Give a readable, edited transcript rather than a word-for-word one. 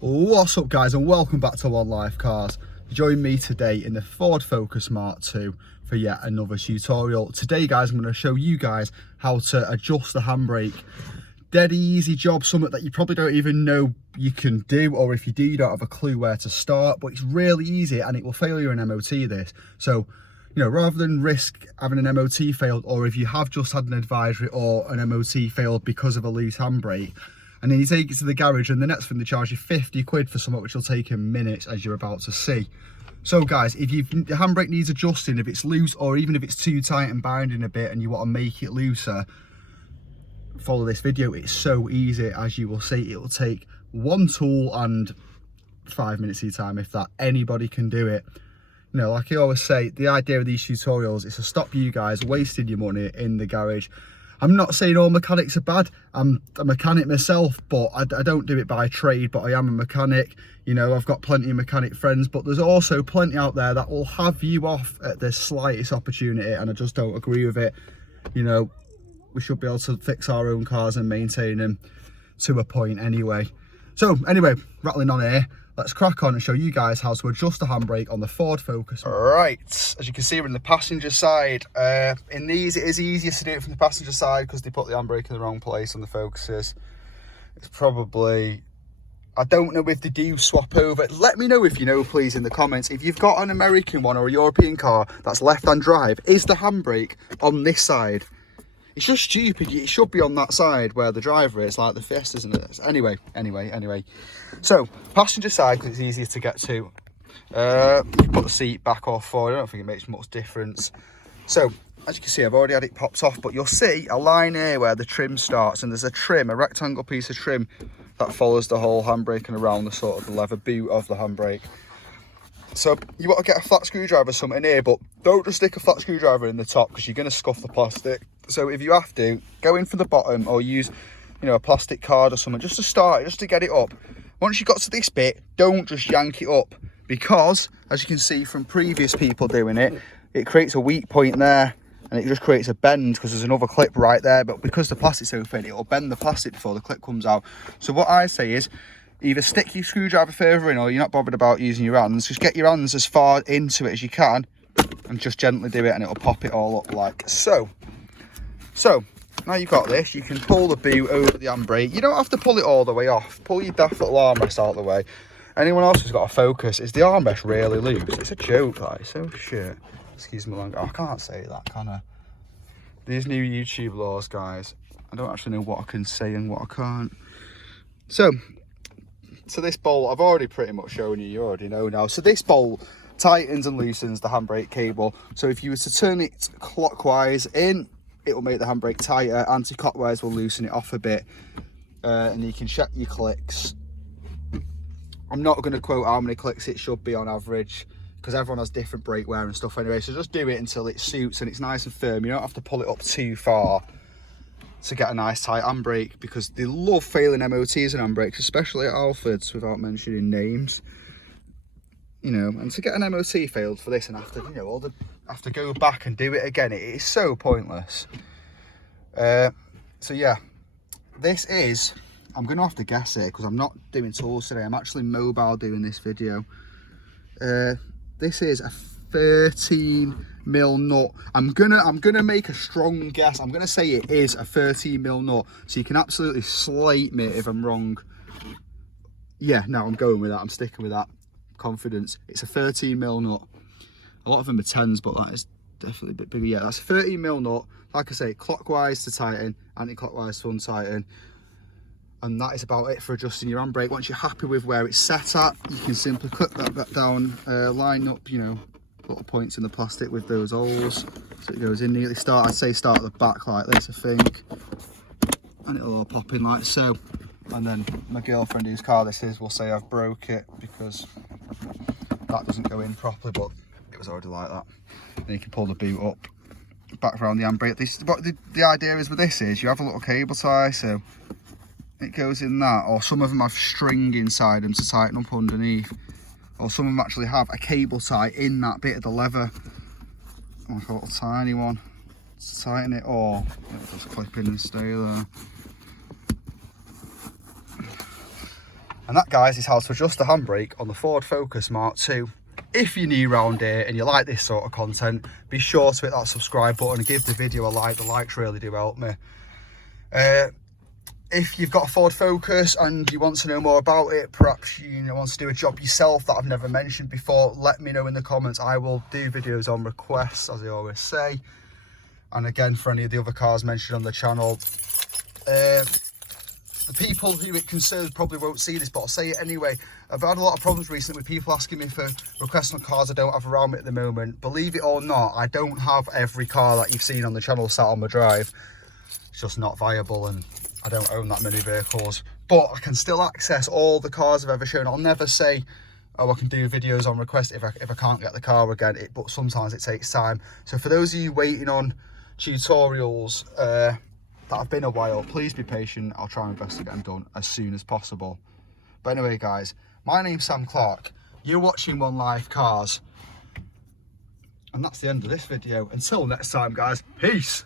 What's up guys, and welcome back to One Life Cars. Join me today in the Ford Focus Mark II for yet another tutorial. Today guys, I'm going to show you guys how to adjust the handbrake. Dead easy job, something that you probably don't even know you can do, or if you do, you don't have a clue where to start, but it's really easy and it will fail you an MOT this. So, you know, rather than risk having an MOT failed, or if you have just had an advisory or an MOT failed because of a loose handbrake, and then you take it to the garage and the next thing they charge you 50 quid for something which will take in minutes, as you're about to see. So guys, if the handbrake needs adjusting, if it's loose or even if it's too tight and binding a bit and you want to make it looser, follow this video. It's so easy, as you will see. It will take one tool and 5 minutes of your time, if that. Anybody can do it. You know, like I always say, the idea of these tutorials is to stop you guys wasting your money in the garage. I'm not saying all mechanics are bad. I'm a mechanic myself, but I don't do it by trade, but I am a mechanic. You know, I've got plenty of mechanic friends, but there's also plenty out there that will have you off at the slightest opportunity, and I just don't agree with it. You know, we should be able to fix our own cars and maintain them to a point anyway. So anyway, rattling on here, let's crack on and show you guys how to adjust the handbrake on the Ford Focus. Right, as you can see, we're in the passenger side. In these, it is easiest to do it from the passenger side because they put the handbrake in the wrong place on the Focuses. It's probably, I don't know if they do swap over. Let me know if you know, please, in the comments. If you've got an American one or a European car that's left-hand drive, is the handbrake on this side? It's just stupid. It should be on that side where the driver is, like the fist, isn't it? Anyway. So, passenger side, because it's easier to get to. You put the seat back or forward. I don't think it makes much difference. So, as you can see, I've already had it popped off, but you'll see a line here where the trim starts, and there's a trim, a rectangle piece of trim that follows the whole handbrake and around the sort of the leather boot of the handbrake. So you want to get a flat screwdriver or something here, but don't just stick a flat screwdriver in the top because you're going to scuff the plastic. So if you have to, go in for the bottom or use, you know, a plastic card or something just to start, just to get it up. Once you got to this bit, don't just yank it up, because as you can see from previous people doing it, it creates a weak point there and it just creates a bend because there's another clip right there. But because the plastic's so thin, it'll bend the plastic before the clip comes out. So what I say is, either stick your screwdriver further in, or you're not bothered about using your hands, just get your hands as far into it as you can and just gently do it and it'll pop it all up like so. So now you've got this, you can pull the boot over the handbrake. You don't have to pull it all the way off. Pull your daft little armrest out of the way. Anyone else who's got a Focus, is the armrest really loose? It's a joke, like, so shit. Excuse me, I can't say that, can I? These new YouTube laws, guys, I don't actually know what I can say and what I can't. So this bolt, I've already pretty much shown you, you already know now. So this bolt tightens and loosens the handbrake cable. So if you were to turn it clockwise in, it will make the handbrake tighter. Anti-clockwise will loosen it off a bit. And you can check your clicks. I'm not going to quote how many clicks it should be on average, because everyone has different brake wear and stuff anyway. So just do it until it suits and it's nice and firm. You don't have to pull it up too far to get a nice tight handbrake, because they love failing MOTs and handbrakes, especially at Alfred's, without mentioning names. You know, and to get an MOT failed for this and after, you know, have to go back and do it again, it is so pointless. So yeah, this is, I'm going to have to guess it because I'm not doing tools today. I'm actually mobile doing this video. This is a 13mm nut. I'm gonna make a strong guess. I'm gonna say it is a 13mm nut, so you can absolutely slate me if I'm wrong. Yeah, no, I'm going with that. I'm sticking with that. Confidence. It's a 13mm nut. A lot of them are 10s, but that is definitely a bit bigger. Yeah, that's a 13mm nut. Like I say, clockwise to tighten, anti-clockwise to untighten. And that is about it for adjusting your handbrake. Once you're happy with where it's set at, you can simply clip that back down, line up, you know, little points in the plastic with those holes so it goes in neatly. I'd say start at the back like this, I think, and it'll all pop in like so. And then my girlfriend whose car this is will say I've broke it because that doesn't go in properly, but it was already like that. Then you can pull the boot up, back around the handbrake. The idea is with this is you have a little cable tie, so it goes in that, or some of them have string inside them to tighten up underneath, or some of them actually have a cable tie in that bit of the leather, like a little tiny one to tighten it, or it'll just clip in and stay there. And that, guys, is how to adjust the handbrake on the Ford Focus Mark II. If you're new around here and you like this sort of content, be sure to hit that subscribe button and give the video a like. The likes really do help me. If you've got a Ford Focus and you want to know more about it, perhaps you want to do a job yourself that I've never mentioned before, let me know in the comments. I will do videos on request, as I always say. And again, for any of the other cars mentioned on the channel. The people who it concerns probably won't see this, but I'll say it anyway. I've had a lot of problems recently with people asking me for requests on cars I don't have around me at the moment. Believe it or not, I don't have every car that you've seen on the channel sat on my drive. It's just not viable, and I don't own that many vehicles. But I can still access all the cars I've ever shown. I'll never say, oh, I can do videos on request if I can't get the car again. But sometimes it takes time. So for those of you waiting on tutorials, that have been a while, please be patient. I'll try my best to get them done as soon as possible. But anyway, guys, my name's Sam Clark. You're watching One Life Cars, and that's the end of this video. Until next time, guys, peace.